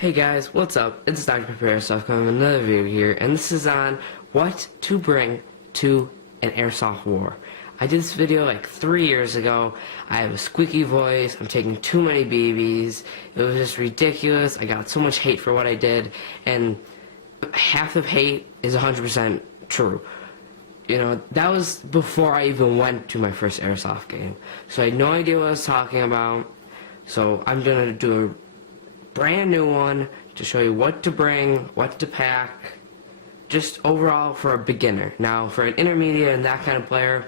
Hey guys, what's up? It's Dr. Prepare Stuff coming with another video here, and this is on what to bring to an airsoft war. I did this video like 3 years ago. I have a squeaky voice, I'm taking too many BBs, it was just ridiculous. I got so much hate for what I did, and half of hate is 100% true. You know, that was before I even went to my first airsoft game. So I had no idea what I was talking about, so I'm gonna do a brand new one to show you what to bring, what to pack, just overall for a beginner. Now for an intermediate and that kind of player,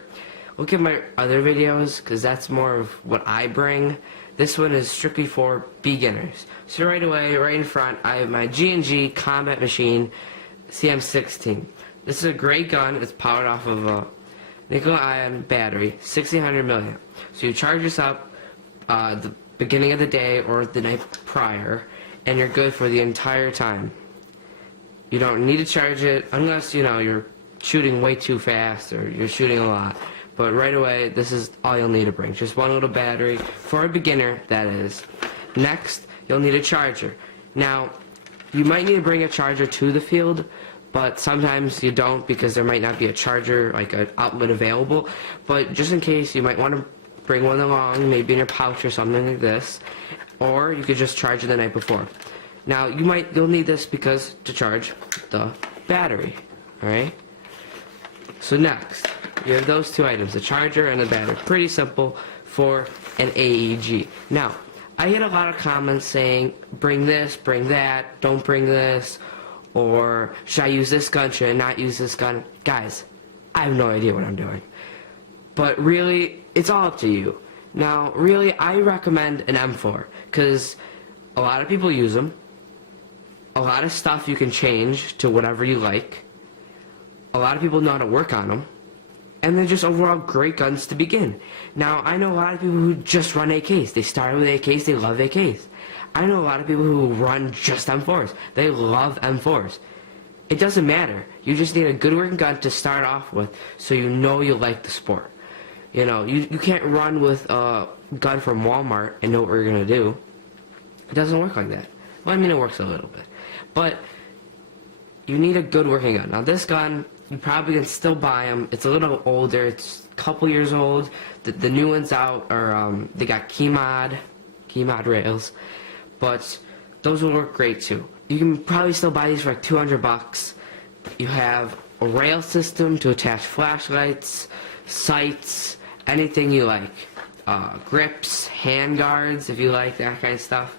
look at my other videos because that's more of what I bring. This one is strictly for beginners. So right away, right in front, I have my G&G Combat Machine CM16. This is a great gun. It's powered off of a nickel-ion battery, 1600 milliamp. So you charge this up the beginning of the day or the night prior, and you're good for the entire time. You don't need to charge it unless, you know, you're shooting way too fast or you're shooting a lot. But right away, this is all you'll need to bring. Just one little battery, for a beginner, that is. Next, you'll need a charger. Now, you might need to bring a charger to the field, but sometimes you don't because there might not be a charger, like an outlet available. But just in case, you might want to bring one along, maybe in your pouch or something like this, or you could just charge it the night before. Now you'll need this because to charge the battery, alright? So next, you have those two items, the charger and the battery. Pretty simple for an AEG. Now, I get a lot of comments saying, bring this, bring that, don't bring this, or should I use this gun, should I not use this gun? Guys, I have no idea what I'm doing. But really, it's all up to you. Now, really, I recommend an M4, because a lot of people use them. A lot of stuff you can change to whatever you like. A lot of people know how to work on them. And they're just overall great guns to begin. Now, I know a lot of people who just run AKs. They started with AKs, they love AKs. I know a lot of people who run just M4s. They love M4s. It doesn't matter. You just need a good working gun to start off with so you know you like the sport. You know, you can't run with a gun from Walmart and know what you're going to do. It doesn't work like that. Well, I mean, it works a little bit. But you need a good working gun. Now, this gun, you probably can still buy them. It's a little older. It's a couple years old. The new ones out are, they got keymod rails. But those will work great, too. You can probably still buy these for like 200 bucks. You have a rail system to attach flashlights, sights, anything you like. Grips, hand guards, if you like that kind of stuff.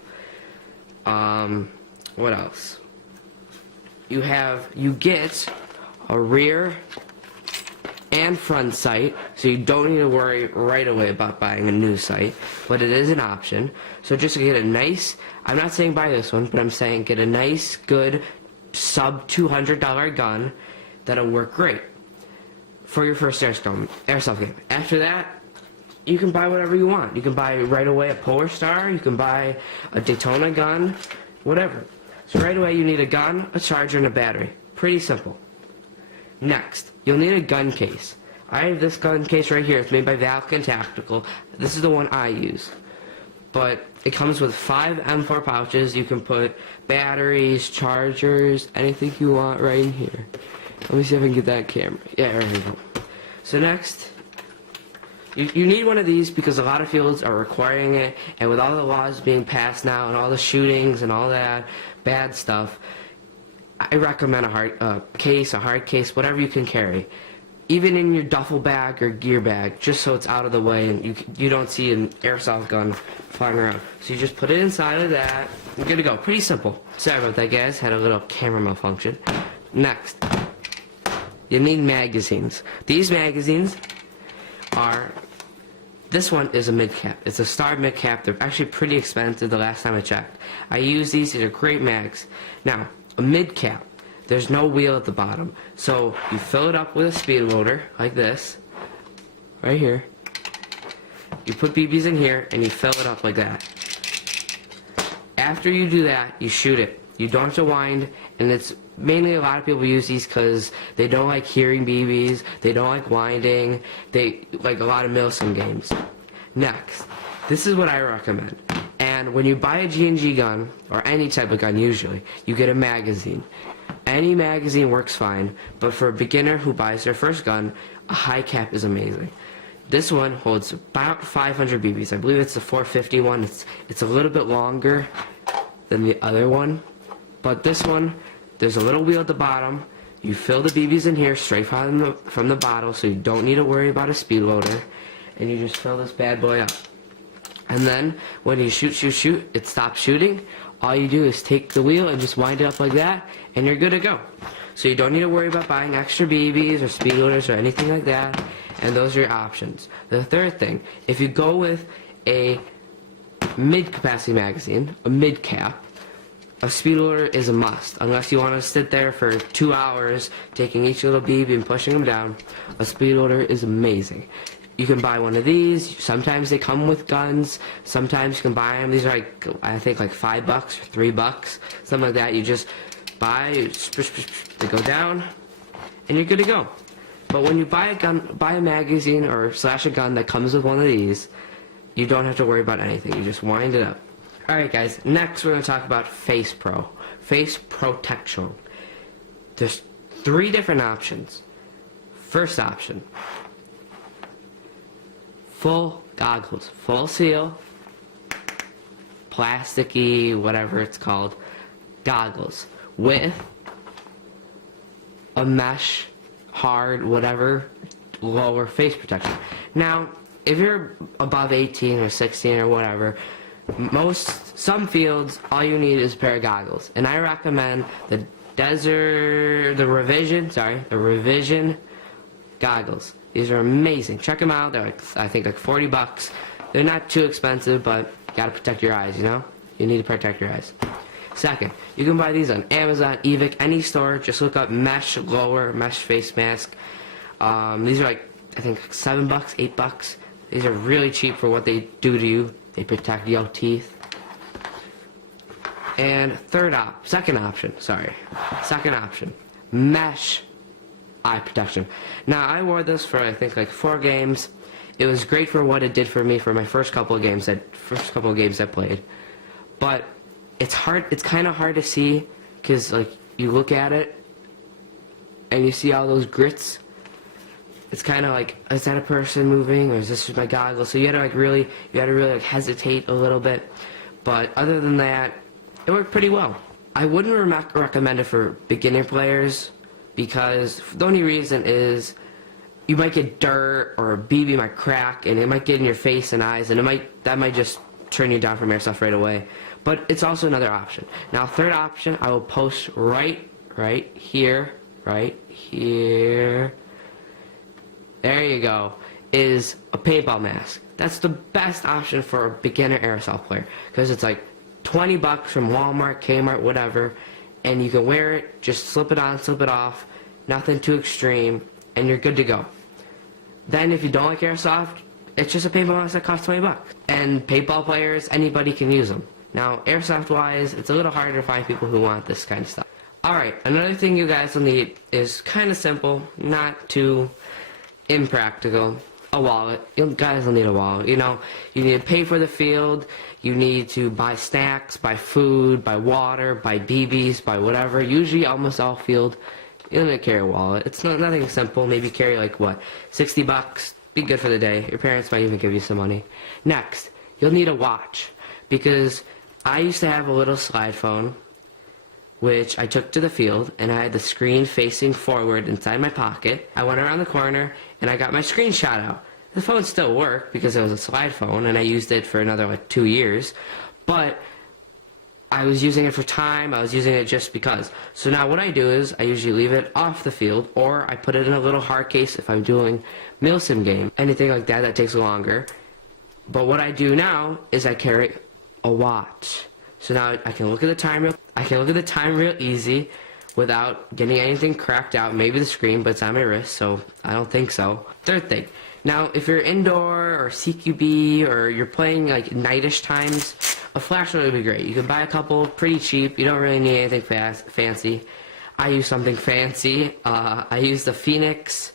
What else? You get a rear and front sight, so you don't need to worry right away about buying a new sight, but it is an option. So just to get a nice, I'm not saying buy this one, but I'm saying get a nice, good, sub $200 gun that'll work great for your first airsoft game. After that, you can buy whatever you want. You can buy right away a Polar Star, you can buy a Daytona gun, whatever. So right away you need a gun, a charger, and a battery. Pretty simple. Next, you'll need a gun case. I have this gun case right here. It's made by Valken Tactical. This is the one I use. But it comes with 5 M4 pouches. You can put batteries, chargers, anything you want right in here. Let me see if I can get that camera. Yeah, there we go. So next, you need one of these because a lot of fields are requiring it, and with all the laws being passed now and all the shootings and all that bad stuff, I recommend a hard case, a hard case, whatever you can carry. Even in your duffel bag or gear bag, just so it's out of the way and you don't see an airsoft gun flying around. So you just put it inside of that. You're good to go. Pretty simple. Sorry about that, guys. Had a little camera malfunction. Next, you need magazines. These magazines are, this one is a mid-cap. It's a Star mid-cap. They're actually pretty expensive the last time I checked. I use these. These are great mags. Now, a mid-cap, there's no wheel at the bottom. So you fill it up with a speed loader, like this, right here. You put BBs in here, and you fill it up like that. After you do that, you shoot it. You don't have to wind, and it's mainly a lot of people use these because they don't like hearing BBs, they don't like winding, they like a lot of milsim games. Next, this is what I recommend. And And when you buy a G&G gun, or any type of gun usually, you get a magazine. Any magazine works fine, but for a beginner who buys their first gun, a high cap is amazing. This one holds about 500 BBs. I believe it's the 450 one. It's a little bit longer than the other one. But this one, there's a little wheel at the bottom. You fill the BBs in here straight from the bottle, so you don't need to worry about a speed loader. And you just fill this bad boy up. And then, when you shoot, it stops shooting. All you do is take the wheel and just wind it up like that, and you're good to go. So you don't need to worry about buying extra BBs or speed loaders or anything like that, and those are your options. The third thing, if you go with a mid-capacity magazine, a mid-cap, a speed loader is a must. Unless you want to sit there for 2 hours taking each little BB and pushing them down, a speed loader is amazing. You can buy one of these. Sometimes they come with guns. Sometimes you can buy them. These are like, I think like $5 or $3, something like that. You just buy, they go down, and you're good to go. But when you buy a gun, buy a magazine or slash a gun that comes with one of these, you don't have to worry about anything. You just wind it up. Alright guys, next we're going to talk about Face Pro. Face Protection. There's 3 different options. First option, full goggles, full seal, plasticky, whatever it's called, goggles with a mesh, hard, whatever, lower face protection. Now, if you're above 18 or 16 or whatever, some fields, all you need is a pair of goggles. And I recommend the Revision goggles. These are amazing. Check them out. They're like, I think like $40. They're not too expensive, but you gotta protect your eyes, you know? You need to protect your eyes. Second, you can buy these on Amazon, eVic, any store. Just look up mesh face mask. These are like, I think like $7, $8. These are really cheap for what they do to you. They protect your teeth. And second option, mesh eye protection. Now, I wore this for I think like 4 games. It was great for what it did for me for my first couple of games I played. But it's kind of hard to see because like you look at it and you see all those grits. It's kind of like, is that a person moving or is this just my goggles? So you had to really hesitate a little bit. But other than that, it worked pretty well. I wouldn't recommend it for beginner players because the only reason is you might get dirt or a BB might crack and it might get in your face and eyes and that might just turn you down from airsoft right away. But it's also another option. Now, third option, I will post right here. There you go, is a paintball mask. That's the best option for a beginner airsoft player because it's like $20 from Walmart, Kmart, whatever, and you can wear it, just slip it on, slip it off, nothing too extreme, and you're good to go. Then if you don't like airsoft, it's just a paintball mask that costs $20. And paintball players, anybody can use them. Now, airsoft-wise, it's a little harder to find people who want this kind of stuff. Alright, another thing you guys will need is kind of simple, not too impractical. A wallet. You guys will need a wallet. You know, you need to pay for the field, you need to buy snacks, buy food, buy water, buy BBs, buy whatever. Usually, almost all field, you'll need to carry a wallet. It's nothing simple. Maybe carry like, what, $60? Be good for the day. Your parents might even give you some money. Next, you'll need a watch. Because I used to have a little slide phone, which I took to the field, and I had the screen facing forward inside my pocket. I went around the corner, and I got my screenshot out. The phone still worked because it was a slide phone, and I used it for another like 2 years. But I was using it for time. I was using it just because. So now what I do is I usually leave it off the field, or I put it in a little hard case if I'm doing milsim game. Anything like that that takes longer. But what I do now is I carry a watch. So now I can look at the time real easy without getting anything cracked out. Maybe the screen, but it's on my wrist, so I don't think so. Third thing. Now, if you're indoor or CQB or you're playing like nightish times, a flashlight would be great. You can buy a couple pretty cheap. You don't really need anything fancy. I use something fancy. I use the Phoenix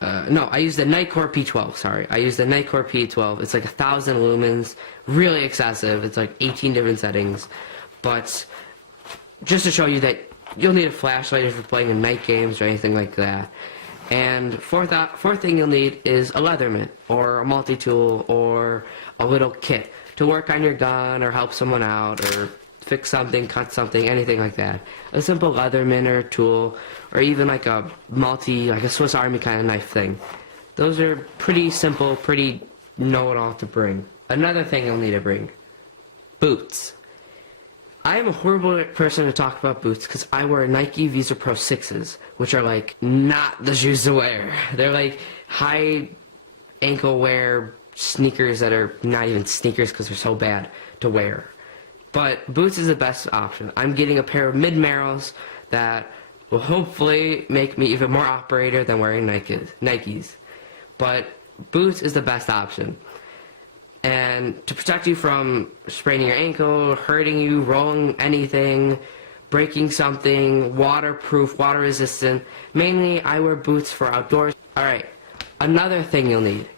no, I used the Nitecore P12, sorry. I used the Nitecore P12. It's like 1,000 lumens, really excessive. It's like 18 different settings. But just to show you that you'll need a flashlight if you're playing in night games or anything like that. And fourth thing you'll need is a Leatherman or a multi-tool or a little kit to work on your gun or help someone out or fix something, cut something, anything like that. A simple Leatherman or tool, or even like a like a Swiss Army kind of knife thing. Those are pretty simple, pretty know-it-all to bring. Another thing you'll need to bring, boots. I am a horrible person to talk about boots because I wear Nike Visa Pro 6s, which are like not the shoes to wear. They're like high ankle wear sneakers that are not even sneakers because they're so bad to wear. But boots is the best option. I'm getting a pair of mid-Merrells that will hopefully make me even more operator than wearing Nikes. But boots is the best option. And to protect you from spraining your ankle, hurting you, rolling anything, breaking something, waterproof, water resistant, mainly I wear boots for outdoors. Alright, another thing you'll need,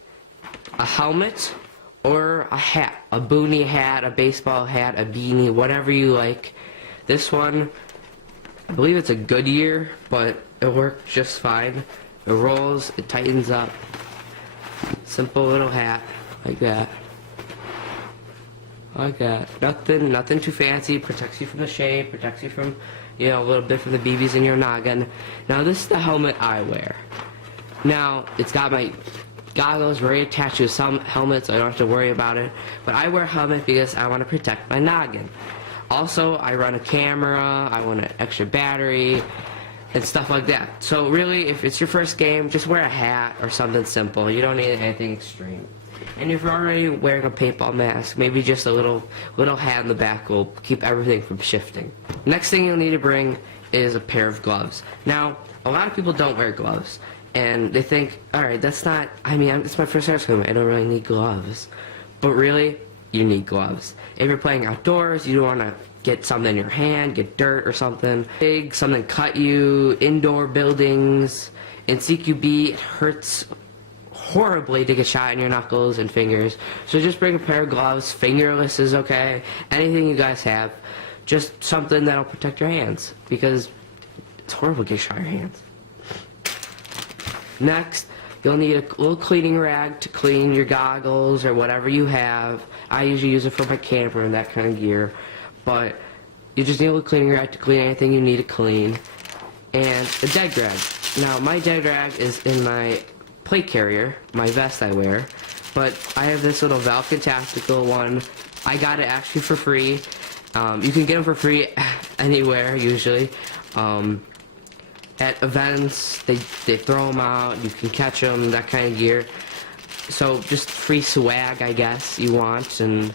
a helmet or a hat, a boonie hat, a baseball hat, a beanie, whatever you like. This one, I believe it's a Goodyear, but it works just fine. It rolls, it tightens up. Simple little hat, like that. Like that. Nothing too fancy. Protects you from the shade, protects you from, a little bit from the BBs in your noggin. Now this is the helmet I wear. Now, it's got my goggles very attached to some helmets, so I don't have to worry about it. But I wear a helmet because I want to protect my noggin. Also, I run a camera, I want an extra battery, and stuff like that. So really, if it's your first game, just wear a hat or something simple. You don't need anything extreme. And if you're already wearing a paintball mask, maybe just a little hat in the back will keep everything from shifting. Next thing you'll need to bring is a pair of gloves. Now, a lot of people don't wear gloves. And they think, alright, it's my first airsoft game, I don't really need gloves. But really, you need gloves. If you're playing outdoors, you don't want to get something in your hand, get dirt or something big, something cut you, indoor buildings. In CQB, it hurts horribly to get shot in your knuckles and fingers. So just bring a pair of gloves, fingerless is okay, anything you guys have. Just something that'll protect your hands, because it's horrible to get shot in your hands. Next, you'll need a little cleaning rag to clean your goggles or whatever you have. I usually use it for my camper and that kind of gear. But you just need a little cleaning rag to clean anything you need to clean. And a dead rag. Now, my dead rag is in my plate carrier, my vest I wear. But I have this little Valken Tactical one. I got it actually for free. You can get them for free anywhere, usually. At events, they throw them out, you can catch them, that kind of gear. So just free swag, I guess, you want, and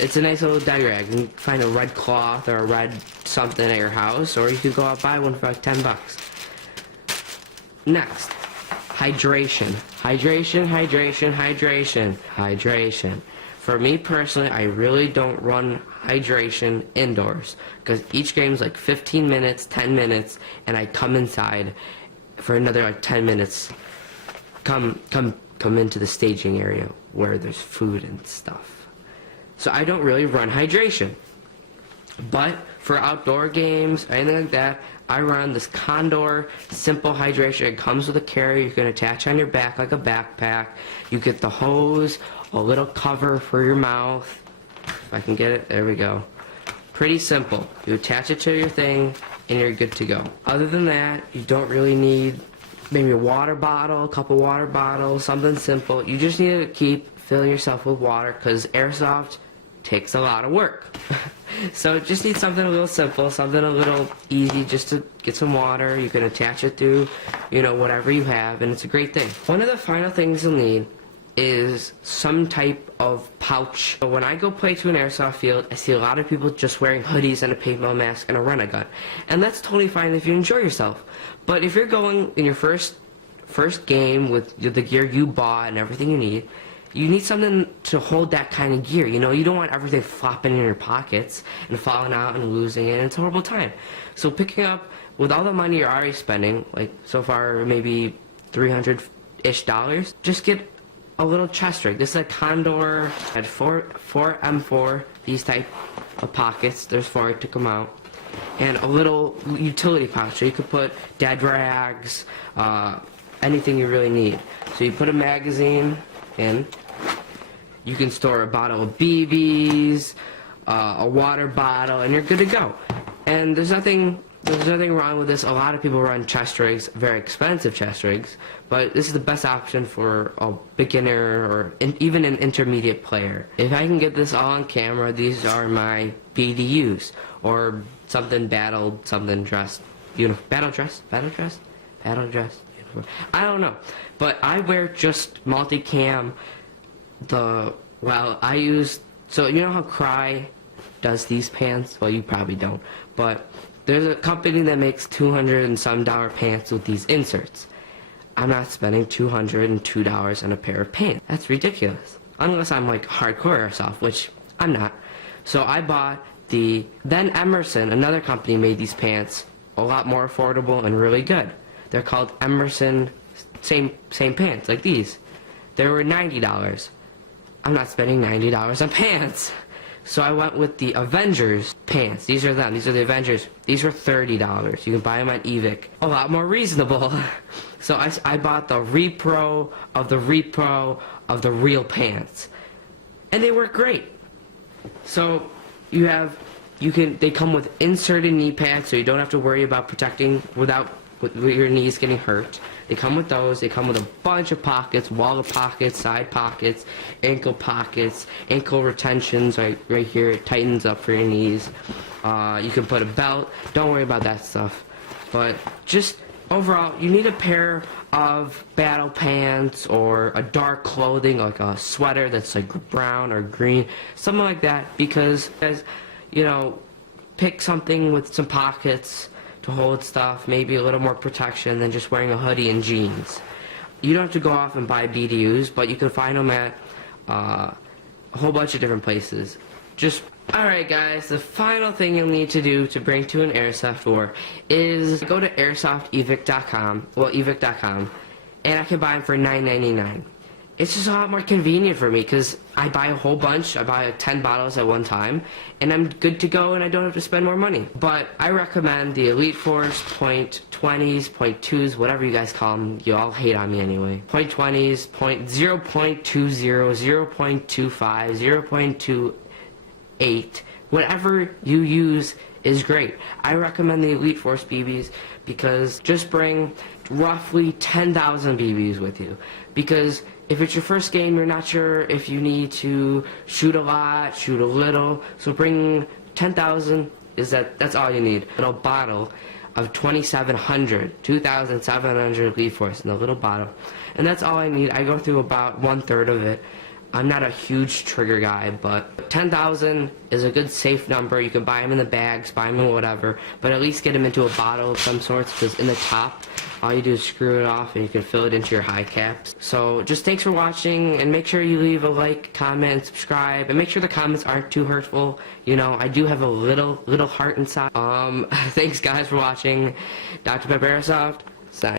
it's a nice little dead rag. You can find a red cloth or a red something at your house, or you could go out and buy one for like 10 bucks. Next, hydration. Hydration, hydration, hydration, hydration. For me personally, I really don't run hydration indoors because each game's like 15 minutes, 10 minutes, and I come inside for another like 10 minutes. Come into the staging area where there's food and stuff. So I don't really run hydration. But for outdoor games, anything like that, I run this Condor simple hydration. It comes with a carrier you can attach on your back like a backpack. You get the hose, a little cover for your mouth. If I can get it, there we go. Pretty simple. You attach it to your thing and you're good to go. Other than that, you don't really need maybe a water bottle, a couple water bottles, something simple. You just need to keep filling yourself with water because airsoft takes a lot of work. So just need something a little simple, something a little easy just to get some water. You can attach it to, whatever you have, and it's a great thing. One of the final things you'll need is some type of pouch. So when I go play to an airsoft field, I see a lot of people just wearing hoodies and a paintball mask and a run-a-gun. And that's totally fine if you enjoy yourself. But if you're going in your first game with the gear you bought and everything you need something to hold that kind of gear. You don't want everything flopping in your pockets and falling out and losing it, and it's a horrible time. So picking up, with all the money you're already spending, like so far maybe $300, $20-ish. Just get a little chest rig. This is a Condor, had four M4, these type of pockets. There's 4 to come out. And a little utility pouch, so you could put dead rags, anything you really need. So you put a magazine in. You can store a bottle of BBs, a water bottle, and you're good to go. And there's nothing wrong with this. A lot of people run chest rigs, very expensive chest rigs, but this is the best option for a beginner or even an intermediate player. If I can get this all on camera, these are my BDUs, or something battled, something dressed, battle dress, uniform. I don't know, but I wear just multicam. I use, so you know how Cry does these pants? Well, you probably don't, but there's a company that makes $200 and some pants with these inserts. I'm not spending $202 on a pair of pants. That's ridiculous. Unless I'm like hardcore airsoft, which I'm not. So I bought then Emerson, another company, made these pants a lot more affordable and really good. They're called Emerson, same pants, like these. They were $90. I'm not spending $90 on pants. So I went with the Avengers pants. These are them. These are the Avengers. These were $30. You can buy them on eVic. A lot more reasonable. So I bought the Repro of the Repro of the real pants. And they work great. So they come with inserted knee pads, so you don't have to worry about protecting with your knees getting hurt. They come with those. They come with a bunch of pockets, wallet pockets, side pockets, ankle retentions right here. It tightens up for your knees. You can put a belt. Don't worry about that stuff. But just overall, you need a pair of battle pants or a dark clothing, like a sweater that's like brown or green, something like that, because pick something with some pockets to hold stuff, maybe a little more protection than just wearing a hoodie and jeans. You don't have to go off and buy BDUs, but you can find them at a whole bunch of different places. Alright guys, the final thing you'll need to do to bring to an airsoft war is go to airsoftevic.com, and I can buy them for $9.99. It's just a lot more convenient for me because I buy a whole bunch. I buy 10 bottles at one time, and I'm good to go, and I don't have to spend more money. But I recommend the Elite Force .20s, .2s, whatever you guys call them. You all hate on me anyway. .20s, 0.20, 0.25, 0.28, whatever you use is great. I recommend the Elite Force BBs because just bring roughly 10,000 BBs with you, because if it's your first game, you're not sure if you need to shoot a lot, shoot a little, so bring 10,000. That's all you need. A little bottle of 2,700 Elite Force in a little bottle, and that's all I need. I go through about 1/3 of it. I'm not a huge trigger guy, but 10,000 is a good safe number. You can buy them in the bags, buy them in whatever, but at least get them into a bottle of some sorts, because in the top, all you do is screw it off and you can fill it into your high caps. So just thanks for watching, and make sure you leave a like, comment, and subscribe, and make sure the comments aren't too hurtful. I do have a little heart inside. Thanks guys for watching. Dr. Pep Airsoft.